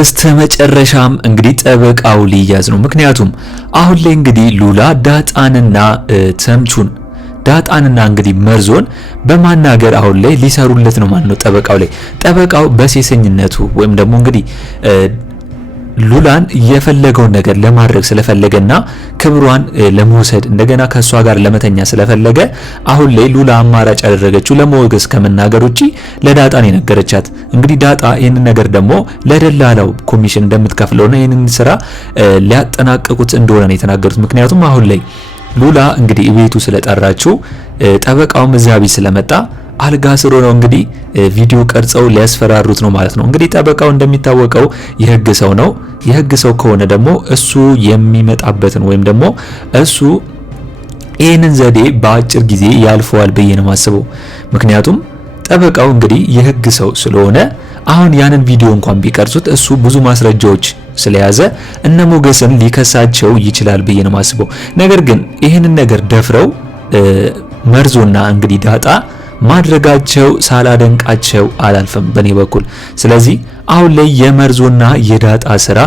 በስተመጨረሻም እንግዲህ ጠበቃው ሊያዝ ነው። ምክንያቱም አሁን ላይ እንግዲህ ሉላ ዳጣንና እንግዲህ መርዞን በማናገር አሁን ላይ ሊሰሩለት ነው ማለት ነው። ጠበቃው በሴሰኝነቱ ወይም ደግሞ እንግዲህ ሉላን የፈለገውን ነገር ለማድረግ ስለፈለገና ክብሯን ለመውሰድ እንደገና ከሷ ጋር ለመተኛ ስለፈለገ አሁን ላይ ሉላ አማራጭ ያደረገችው ለሞገስ ከመናገር ውጪ ለዳጣን የነገረቻት። እንግዲህ ዳጣ ይህንን ነገር ደግሞ ለደላላው ኮሚሽን እንደምትከፍለውና ይህንን ስራ ሊያጠናቅቁት እንደሆነ ነው የተናገሩት። ምክንያቱም አሁን ላይ ሉላ እንግዲህ ቤቱ ስለጠራችው ጠበቃውም እዚያ ቤት ስለመጣ አልጋ ስር ነው እንግዲህ ቪዲዮ ቀርጸው ሊያስፈራሩት ነው ማለት ነው። እንግዲህ ጠበቃው እንደሚታወቀው የህግ ሰው ነው። የህግ ሰው ከሆነ ደግሞ እሱ የሚመጣበትን ወይም ደግሞ እሱ ይህንን ዘዴ በአጭር ጊዜ ያልፈዋል ብዬ ነው የማስበው። ምክንያቱም ጠበቃው እንግዲህ የህግ ሰው ስለሆነ አሁን ያንን ቪዲዮ እንኳን ቢቀርጹት እሱ ብዙ ማስረጃዎች ስለያዘ እነ ሞገስን ሊከሳቸው ይችላል ብዬ ነው የማስበው። ነገር ግን ይህንን ነገር ደፍረው መርዞና እንግዲህ ዳጣ ማድረጋቸው ሳላደንቃቸው አላልፍም በኔ በኩል። ስለዚህ አሁን ላይ የመርዞና የዳጣ ስራ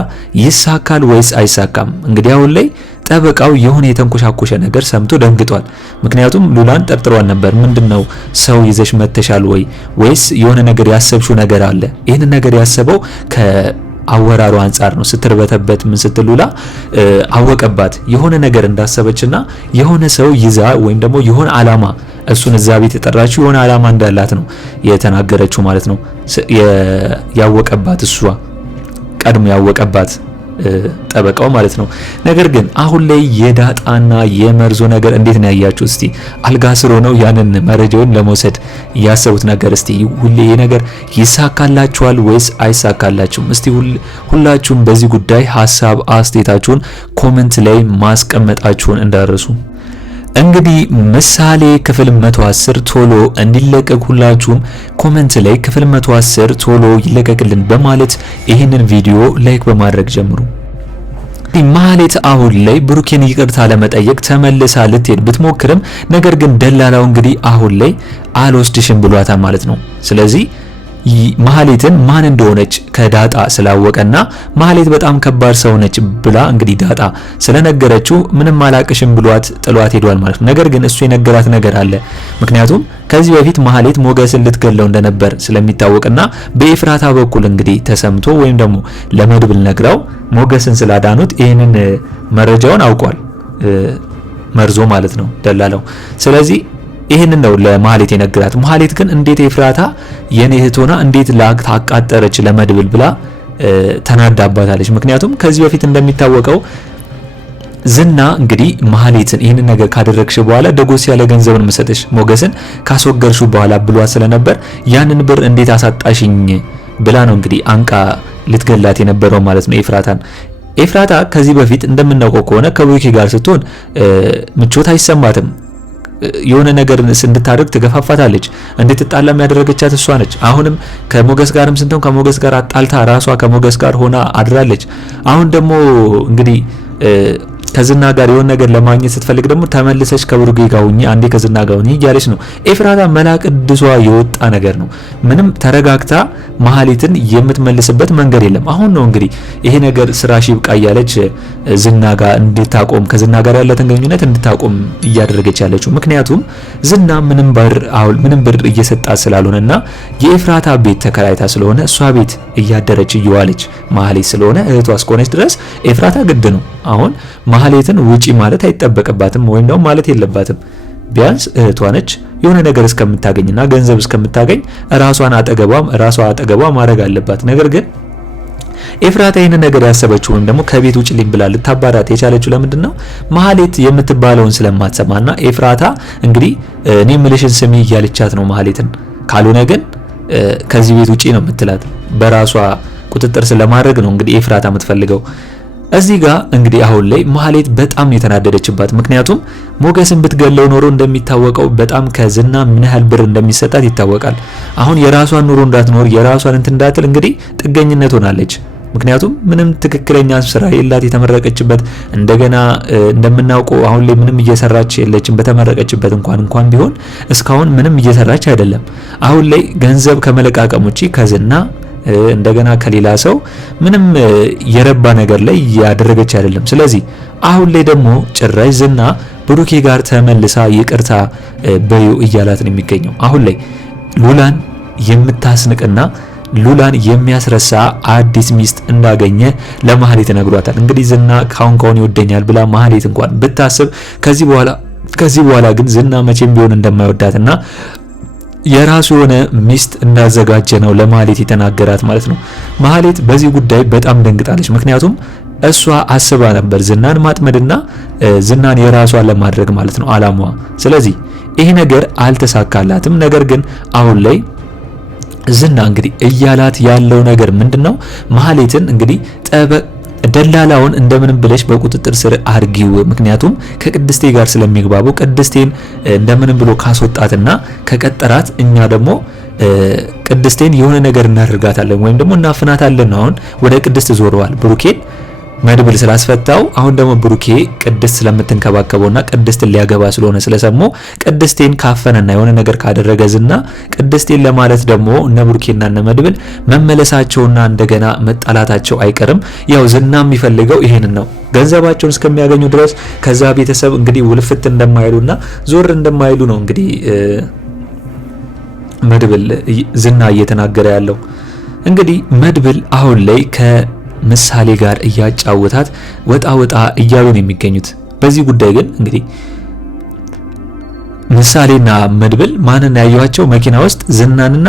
ይሳካል ወይስ አይሳካም? እንግዲህ አሁን ላይ ጠበቃው የሆነ የተንኮሻኮሸ ነገር ሰምቶ ደንግጧል። ምክንያቱም ሉላን ጠርጥሯል ነበር። ምንድነው ሰው ይዘሽ መተሻል ወይስ የሆነ ነገር ያሰብሽው ነገር አለ? ይህን ነገር ያሰበው አወራሩ አንጻር ነው። ስትርበተበት ምን ስትል ሉላ አወቀባት የሆነ ነገር እንዳሰበችና የሆነ ሰው ይዛ ወይም ደግሞ የሆነ አላማ እሱን እዛ ቤት የጠራችው የሆነ አላማ እንዳላት ነው የተናገረችው ማለት ነው። ያወቀባት እሷ ቀድሞ ያወቀባት ጠበቃው ማለት ነው። ነገር ግን አሁን ላይ የዳጣና የመርዞ ነገር እንዴት ነው ያያችሁ? እስቲ አልጋ ስር ሆነው ያንን መረጃውን ለመውሰድ ያሰቡት ነገር እስቲ ሁሌ ነገር ይሳካላችኋል ወይስ አይሳካላችሁም? እስቲ ሁላችሁም በዚህ ጉዳይ ሀሳብ አስተያየታችሁን ኮሜንት ላይ ማስቀመጣችሁን እንዳረሱ። እንግዲህ ምሳሌ ክፍል 110 ቶሎ እንዲለቀቅ ሁላችሁም ኮሜንት ላይ ክፍል 110 ቶሎ ይለቀቅልን በማለት ይህንን ቪዲዮ ላይክ በማድረግ ጀምሩ። ማህሌት አሁን ላይ ብሩኬን ይቅርታ ለመጠየቅ ተመልሳ ልትሄድ ብትሞክርም ነገር ግን ደላላው እንግዲህ አሁን ላይ አልወስድሽም ብሏታል ማለት ነው። ስለዚህ ማህሌትን ማን እንደሆነች ከዳጣ ስላወቀና ማህሌት በጣም ከባድ ሰው ነች ብላ እንግዲህ ዳጣ ስለነገረችው ምንም አላቅሽም ብሏት ጥሏት ሄዷል ማለት ነው። ነገር ግን እሱ የነገራት ነገር አለ። ምክንያቱም ከዚህ በፊት ማህሌት ሞገስን ልትገለው እንደነበር ስለሚታወቅና በኤፍራታ በኩል እንግዲህ ተሰምቶ ወይም ደግሞ ለመድብል ነግራው ሞገስን ስላዳኑት ይህንን መረጃውን አውቋል መርዞ ማለት ነው ደላላው። ስለዚህ ይሄንን ነው ለማህሌት የነገራት። ማህሌት ግን እንዴት ኤፍራታ የኔ እህት ሆና እንዴት ላክት አቃጠረች ለመድብል ብላ ተናዳባታለች። ምክንያቱም ከዚህ በፊት እንደሚታወቀው ዝና እንግዲህ ማህሌትን ይህንን ነገር ካደረግሽ በኋላ ደጎስ ያለ ገንዘብን መሰጠሽ ሞገስን ካስወገርሹ በኋላ ብሏት ስለነበር ያንን ብር እንዴት አሳጣሽኝ ብላ ነው እንግዲህ አንቃ ልትገላት የነበረው ማለት ነው ኤፍራታ ከዚህ በፊት እንደምናውቀው ከሆነ ከብሩኬ ጋር ስትሆን ምቾት አይሰማትም። የሆነ ነገር እንድታደርግ ትገፋፋታለች። እንድትጣላም ያደረገቻት እሷ ነች። አሁንም ከሞገስ ጋርም ስንተው ከሞገስ ጋር አጣልታ ራሷ ከሞገስ ጋር ሆና አድራለች። አሁን ደግሞ እንግዲህ ከዝና ጋር የሆነ ነገር ለማግኘት ስትፈልግ ደግሞ ተመልሰሽ ከብሩኬ ጋር ሁኚ አንዴ ከዝና ጋር ሁኚ እያለች ነው። ኤፍራታ መላቅድሷ የወጣ ነገር ነው። ምንም ተረጋግታ ማህሌትን የምትመልስበት መንገድ የለም። አሁን ነው እንግዲህ ይሄ ነገር ስራሽ ይብቃ እያለች ዝና ጋር እንድታቆም ከዝና ጋር ያለትን ግንኙነት እንድታቆም እያደረገች ያለችው። ምክንያቱም ዝና ምንም ብር እየሰጣ ስላልሆነና የኤፍራታ ቤት ተከራይታ ስለሆነ እሷ ቤት እያደረች እየዋለች ማህሌት ስለሆነ እህቷ እስከሆነች ድረስ ኤፍራታ ግድ ነው አሁን ማህሌትን ውጪ ማለት አይጠበቅባትም ወይም ደግሞ ማለት የለባትም። ቢያንስ እህቷ ነች። የሆነ ነገር እስከምታገኝና ገንዘብ እስከምታገኝ ራሷን አጠገቧ ማድረግ አለባት። ነገር ግን ኤፍራታ ይህን ነገር ያሰበችው ወይም ደግሞ ከቤት ውጭ ልኝ ብላ ልታባራት የቻለችው ለምንድን ነው? ማህሌት የምትባለውን ስለማትሰማና ኤፍራታ እንግዲህ እኔ ምልሽን ስሚ እያለቻት ነው ማህሌትን። ካልሆነ ግን ከዚህ ቤት ውጪ ነው የምትላት። በራሷ ቁጥጥር ስለማድረግ ነው እንግዲህ ኤፍራታ የምትፈልገው። እዚህ ጋር እንግዲህ አሁን ላይ ማህሌት በጣም የተናደደችባት። ምክንያቱም ሞገስን ብትገለው ኖሮ እንደሚታወቀው በጣም ከዝና ምን ያህል ብር እንደሚሰጣት ይታወቃል። አሁን የራሷን ኑሮ እንዳትኖር የራሷን እንዳትል እንግዲህ ጥገኝነት ሆናለች። ምክንያቱም ምንም ትክክለኛ ስራ የላት የተመረቀችበት እንደገና እንደምናውቀው አሁን ላይ ምንም እየሰራች የለችም። በተመረቀችበት እንኳን ቢሆን እስካሁን ምንም እየሰራች አይደለም። አሁን ላይ ገንዘብ ከመለቃቀም ውጪ ከዝና እንደገና ከሌላ ሰው ምንም የረባ ነገር ላይ ያደረገች አይደለም። ስለዚህ አሁን ላይ ደግሞ ጭራሽ ዝና ብሩኬ ጋር ተመልሳ ይቅርታ በዩ እያላት ነው የሚገኘው። አሁን ላይ ሉላን የምታስንቅና ሉላን የሚያስረሳ አዲስ ሚስት እንዳገኘ ለማህሌት ነግሯታል። እንግዲህ ዝና ካሁን ይወደኛል ብላ ማህሌት እንኳን ብታስብ ከዚህ በኋላ ግን ዝና መቼም ቢሆን እንደማይወዳትና የራሱ የሆነ ሚስት እንዳዘጋጀ ነው ለማህሌት የተናገራት ማለት ነው። ማህሌት በዚህ ጉዳይ በጣም ደንግጣለች። ምክንያቱም እሷ አስባ ነበር ዝናን ማጥመድና ዝናን የራሷ ለማድረግ ማለት ነው አላማዋ። ስለዚህ ይሄ ነገር አልተሳካላትም። ነገር ግን አሁን ላይ ዝና እንግዲህ እያላት ያለው ነገር ምንድነው? ማህሌትን እንግዲህ ደላላውን እንደምንም ብለሽ በቁጥጥር ስር አርጊው፣ ምክንያቱም ከቅድስቴ ጋር ስለሚግባቡ ቅድስቴን እንደምንም ብሎ ካስወጣትና ከቀጠራት እኛ ደግሞ ቅድስቴን የሆነ ነገር እናደርጋታለን ወይም ደግሞ እናፍናታለን። አሁን ወደ ቅድስት ዞረዋል ብሩኬን መድብል ስላስፈታው። አሁን ደግሞ ብሩኬ ቅድስት ስለምትንከባከበውና ቅድስትን ሊያገባ ስለሆነ ስለሰሙ ቅድስቴን ካፈነና የሆነ ነገር ካደረገ ዝና ቅድስቴን ለማለት ደግሞ እነ ብሩኬና እነ መድብል መመለሳቸውና እንደገና መጣላታቸው አይቀርም። ያው ዝና የሚፈልገው ይሄንን ነው፣ ገንዘባቸውን እስከሚያገኙ ድረስ ከዛ ቤተሰብ እንግዲህ ውልፍት እንደማይሉና ዞር እንደማይሉ ነው እንግዲህ መድብል ዝና እየተናገረ ያለው። እንግዲህ መድብል አሁን ላይ ምሳሌ ጋር እያጫወታት ወጣ እያሉ ነው የሚገኙት። በዚህ ጉዳይ ግን እንግዲህ ምሳሌና መድብል ማንን ያዩዋቸው መኪና ውስጥ ዝናና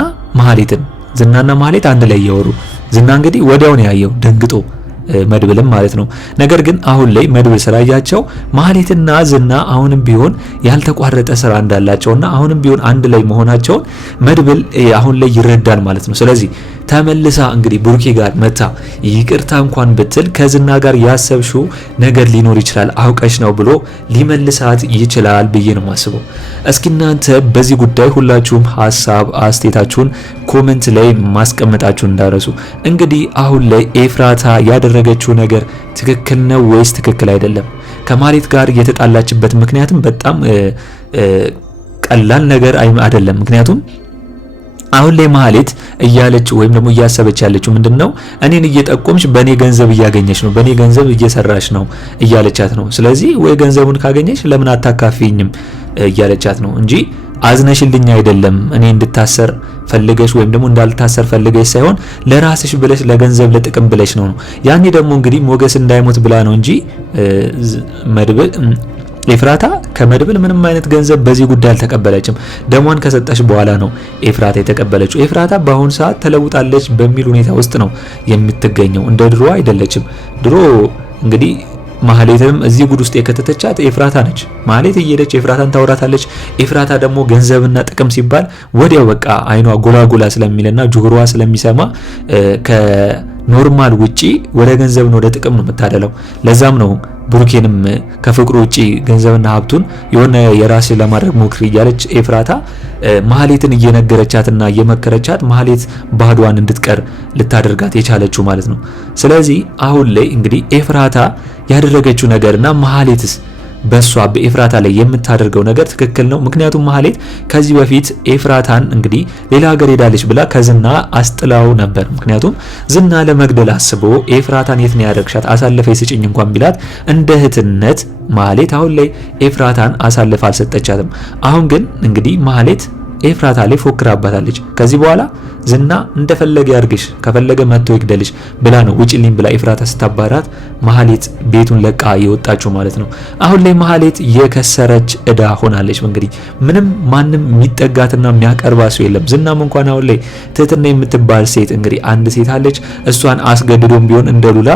ማህሌት አንድ ላይ እያወሩ ዝና እንግዲህ ወዲያው ነው ያየው ደንግጦ መድብልም ማለት ነው። ነገር ግን አሁን ላይ መድብል ስላያቸው ማህሌትና ዝና አሁንም ቢሆን ያልተቋረጠ ስራ እንዳላቸውና አሁንም ቢሆን አንድ ላይ መሆናቸውን መድብል አሁን ላይ ይረዳል ማለት ነው። ስለዚህ ተመልሳ እንግዲህ ብሩኬ ጋር መታ ይቅርታ እንኳን ብትል ከዝና ጋር ያሰብሽው ነገር ሊኖር ይችላል አውቀሽ ነው ብሎ ሊመልሳት ይችላል ብዬ ነው ማስበው። እስኪ እናንተ በዚህ ጉዳይ ሁላችሁም ሀሳብ አስተያየታችሁን ኮሜንት ላይ ማስቀመጣችሁን እንዳረሱ። እንግዲህ አሁን ላይ ኤፍራታ ያደረገችው ነገር ትክክል ነው ወይስ ትክክል አይደለም? ከማህሌት ጋር የተጣላችበት ምክንያትም በጣም ቀላል ነገር አይደለም። ምክንያቱም አሁን ላይ ማህሌት እያለች ወይም ደግሞ እያሰበች ያለችው ምንድነው? እኔን እየጠቆምሽ በኔ ገንዘብ እያገኘሽ ነው፣ በኔ ገንዘብ እየሰራሽ ነው እያለቻት ነው። ስለዚህ ወይ ገንዘቡን ካገኘሽ ለምን አታካፊኝም እያለቻት ነው እንጂ አዝነሽልኝ አይደለም። እኔ እንድታሰር ፈልገሽ ወይም ደግሞ እንዳልታሰር ፈልገሽ ሳይሆን ለራስሽ ብለሽ ለገንዘብ ለጥቅም ብለሽ ነው። ያኔ ደግሞ እንግዲህ ሞገስ እንዳይሞት ብላ ነው እንጂ መድብል ኤፍራታ ከመድብል ምንም አይነት ገንዘብ በዚህ ጉዳይ አልተቀበለችም። ደሟን ከሰጠች በኋላ ነው ኤፍራታ የተቀበለችው። ኤፍራታ በአሁኑ ሰዓት ተለውጣለች በሚል ሁኔታ ውስጥ ነው የምትገኘው። እንደ ድሮ አይደለችም። ድሮ እንግዲህ ማህሌትም እዚህ ጉድ ውስጥ የከተተቻት ኤፍራታ ነች። ማህሌት እየሄደች ኤፍራታን ታወራታለች። ኤፍራታ ደግሞ ገንዘብና ጥቅም ሲባል ወዲያው በቃ አይኗ ጎላጎላ ስለሚልና ጆሮዋ ስለሚሰማ ከኖርማል ውጪ ወደ ገንዘብና ወደ ጥቅም ነው የምታደለው። ለዛም ነው ብሩኬንም ከፍቅሩ ውጪ ገንዘብና ሀብቱን የሆነ የራስ ለማድረግ ሞክሪ እያለች ኤፍራታ ማህሌትን እየነገረቻትና እየመከረቻት ማህሌት ባዷን እንድትቀር ልታደርጋት የቻለችው ማለት ነው። ስለዚህ አሁን ላይ እንግዲህ ኤፍራታ ያደረገችው ነገርና ማህሌትስ በሷ በኤፍራታ ላይ የምታደርገው ነገር ትክክል ነው። ምክንያቱም ማህሌት ከዚህ በፊት ኤፍራታን እንግዲህ ሌላ ሀገር ሄዳለች ብላ ከዝና አስጥላው ነበር። ምክንያቱም ዝና ለመግደል አስቦ ኤፍራታን የት ነው ያደርግሻት አሳልፈ ስጭኝ እንኳን ቢላት እንደ እህትነት ማህሌት አሁን ላይ ኤፍራታን አሳልፈ አልሰጠቻትም። አሁን ግን እንግዲህ ማህሌት ኤፍራታ ላይ ፎክራባታለች። ከዚህ በኋላ ዝና እንደፈለገ ያርግሽ ከፈለገ መጥቶ ይግደልሽ ብላ ነው ውጪልኝ ብላ ኤፍራታ ስታባራት ማህሌት ቤቱን ለቃ የወጣችው ማለት ነው። አሁን ላይ ማህሌት የከሰረች እዳ ሆናለች። እንግዲህ ምንም ማንም የሚጠጋትና የሚያቀርባ ሰው የለም። ዝናም እንኳን አሁን ላይ ትህትና የምትባል ሴት እንግዲህ አንድ ሴት አለች። እሷን አስገድዶም ቢሆን እንደ ሉላ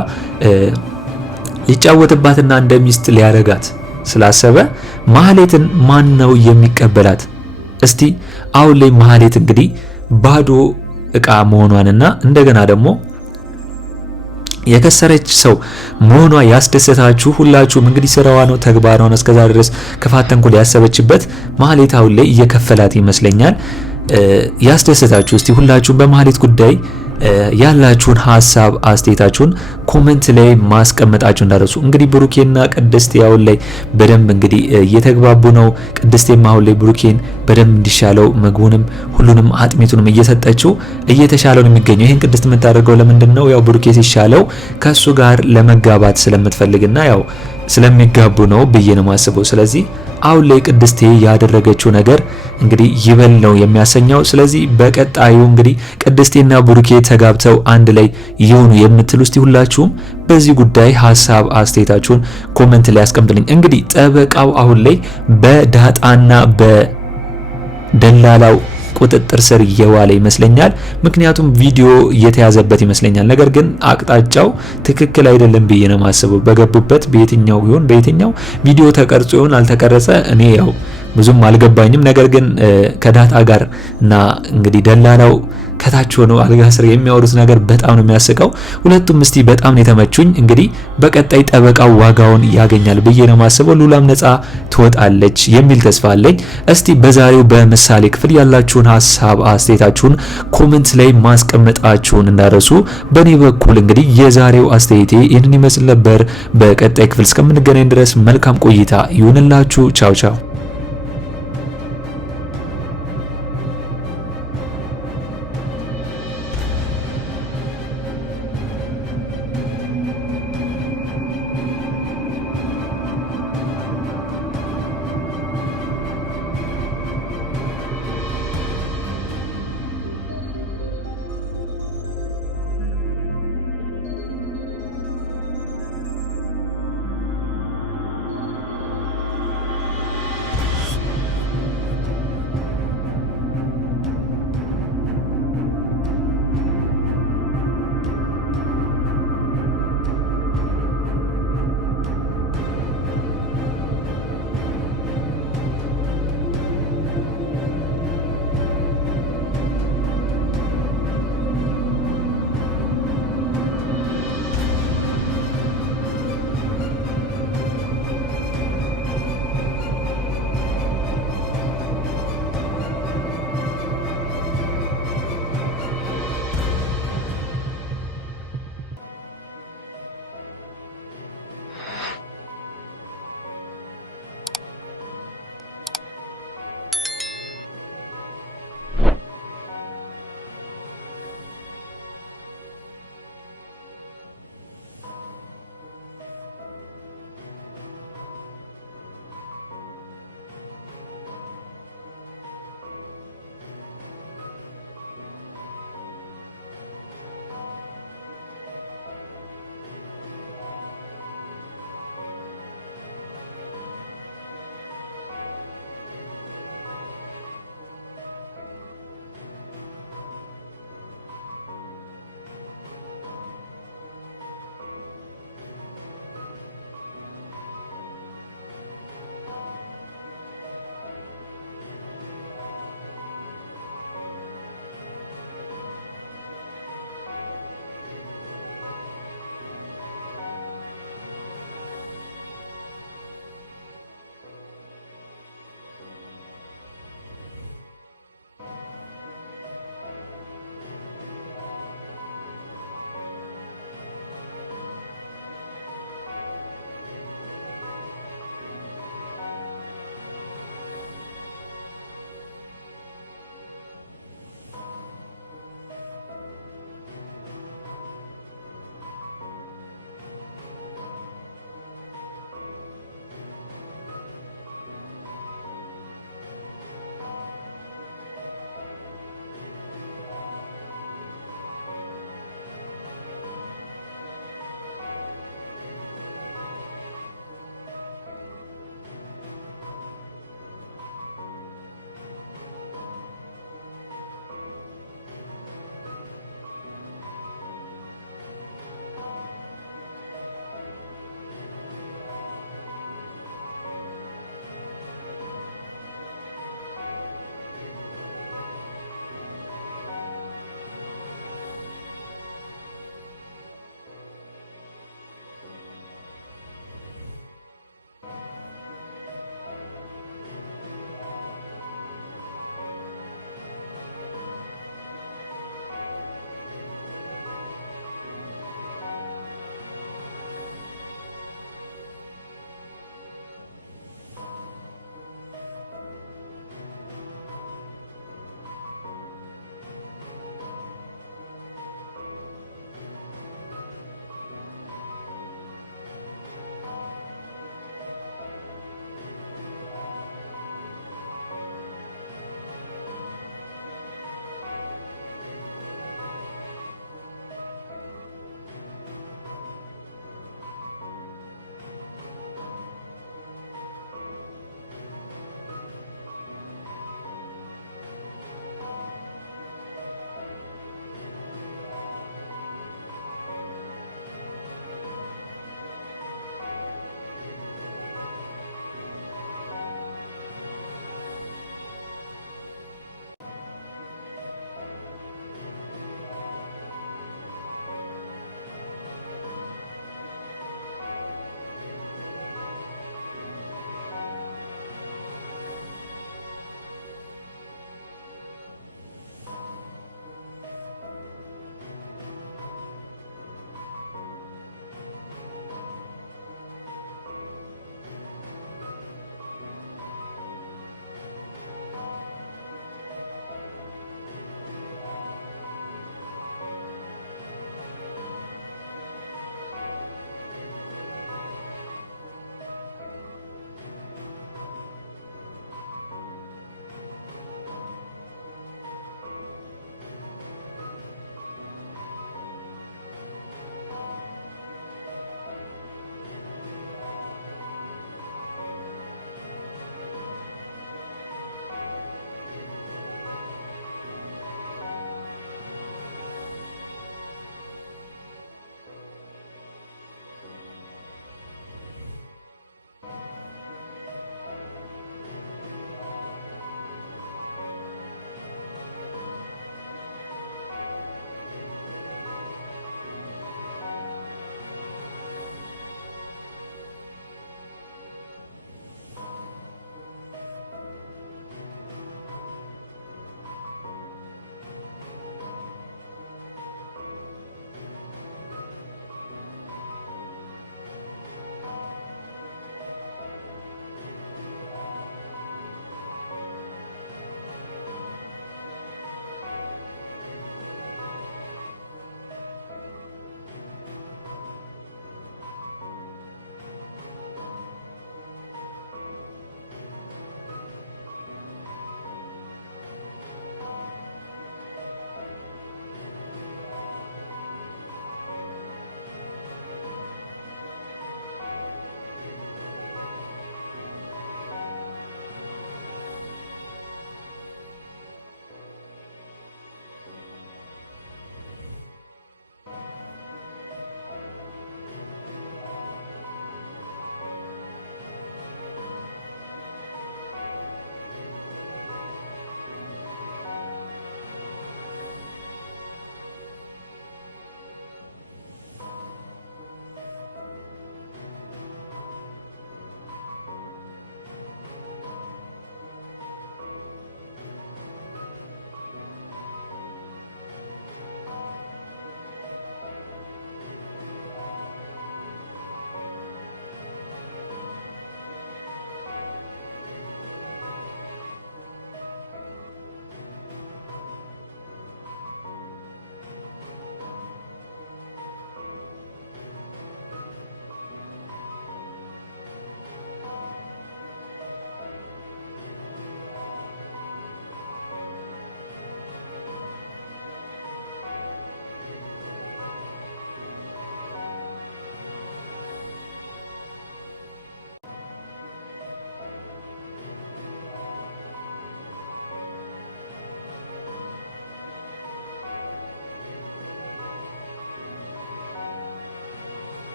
ሊጫወትባትና እንደ ሚስት ሊያረጋት ስላሰበ ማህሌትን ማን ነው የሚቀበላት? እስቲ አሁን ላይ ማህሌት እንግዲህ ባዶ እቃ መሆኗንና እንደገና ደግሞ የከሰረች ሰው መሆኗ ያስደሰታችሁ ሁላችሁም እንግዲህ ስራዋ ነው ተግባሯ ነው እስከዛ ድረስ ክፋት ተንኮል ያሰበችበት ማህሌት አሁን ላይ እየከፈላት ይመስለኛል። ያስደሰታችሁ እስቲ ሁላችሁም በማህሌት ጉዳይ ያላችሁን ሀሳብ አስተያየታችሁን ኮሜንት ላይ ማስቀመጣችሁ እንዳረሱ። እንግዲህ ብሩኬና ቅድስት አሁን ላይ በደንብ እንግዲህ እየተግባቡ ነው። ቅድስቴም አሁን ላይ ብሩኬን በደንብ እንዲሻለው ምግቡንም ሁሉንም አጥሚቱንም እየሰጠችው እየተሻለው ነው የሚገኘው። ይሄን ቅድስት የምታደርገው ለምንድን ነው? ያው ብሩኬ ሲሻለው ከሱ ጋር ለመጋባት ስለምትፈልግና ያው ስለሚጋቡ ነው ብዬ ነው የማስበው። ስለዚህ አሁን ላይ ቅድስቴ ያደረገችው ነገር እንግዲህ ይበል ነው የሚያሰኘው። ስለዚህ በቀጣዩ እንግዲህ ቅድስቴና ብሩኬ ተጋብተው አንድ ላይ ይሆኑ የምትሉ እስቲ ሁላችሁም በዚህ ጉዳይ ሀሳብ አስተያየታችሁን ኮሜንት ላይ አስቀምጡልኝ። እንግዲህ ጠበቃው አሁን ላይ በዳጣና በደላላው ቁጥጥር ስር እየዋለ ይመስለኛል። ምክንያቱም ቪዲዮ እየተያዘበት ይመስለኛል። ነገር ግን አቅጣጫው ትክክል አይደለም ብዬ ነው የማስበው። በገቡበት በየትኛው ይሁን በየትኛው ቪዲዮ ተቀርጾ ይሁን አልተቀረጸ እኔ ያው ብዙም አልገባኝም። ነገር ግን ከዳጣ ጋር እና እንግዲህ ደላላው ከታች ሆነው አልጋ ስር የሚያወሩት ነገር በጣም ነው የሚያስቀው። ሁለቱም እስቲ በጣም ነው የተመቹኝ። እንግዲህ በቀጣይ ጠበቃው ዋጋውን ያገኛል ብዬ ነው የማስበው። ሉላም ነፃ ትወጣለች የሚል ተስፋ አለኝ። እስቲ በዛሬው በምሳሌ ክፍል ያላችሁን ሀሳብ አስተያየታችሁን ኮሜንት ላይ ማስቀመጣችሁን እንዳረሱ። በእኔ በኩል እንግዲህ የዛሬው አስተያየቴ ይህንን ይመስል ነበር። በቀጣይ ክፍል እስከምንገናኝ ድረስ መልካም ቆይታ ይሁንላችሁ። ቻው ቻው።